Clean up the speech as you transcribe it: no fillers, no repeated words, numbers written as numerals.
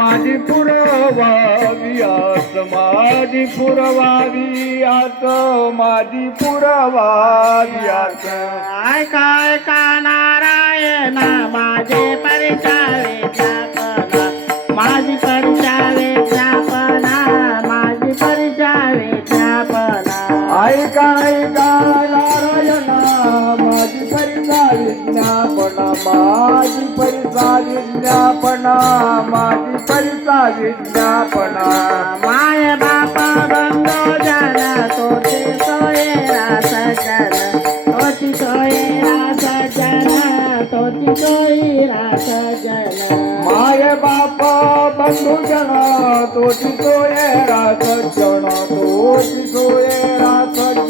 माझी पुरवावियात माझी पुरवावियात माझी पुरवावियात ऐका ऐका नारायणा माझे परिचारे जापना माझी परिचारे जापना माझी परिचारे जापना ऐका ऐका नारायणा माझी परिचारे ज्ञापना माझी परिचारे ज्ञापना माझी परिचारे ज्ञापना माय बापा बंदो जन तोचे सोयेरा सजन तोची सोयेरा सजन तोची सोयेरा सजन माय बाप बंधू जन तोची सोयेरा सज्जन तोची सोयेरा सज्जन